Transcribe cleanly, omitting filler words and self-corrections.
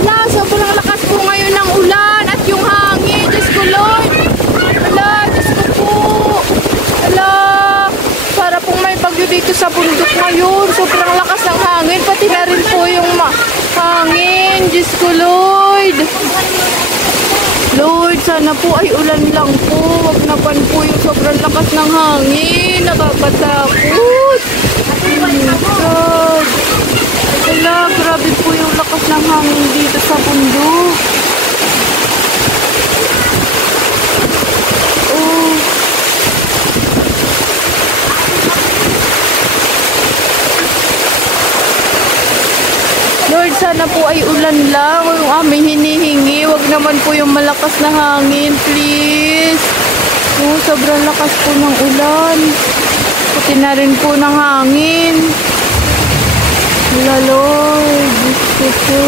Wala, sobrang lakas po ngayon ng ulan at yung hangin. Diyos ko, Lord. Wala, Diyos ko po. Wala. Para pong may bagyo dito sa bundok ngayon. Sobrang lakas ng hangin. Pati na rin po yung hangin. Diyos ko, Lord. Lord, sana po ay ulan lang po. Wag na pan po yung sobrang lakas ng hangin. Nakakatakot. Oh my God. Wala, grabe po yung lakas ng hangin dito sa bundok. Oh. Lord, sana po ay ulan lang yung aming hinihingi. Wag naman po yung malakas na hangin, please. Oh, sobrang lakas po ng ulan. Pati na rin po ng hangin. Wala, Lord. Diyos ko po.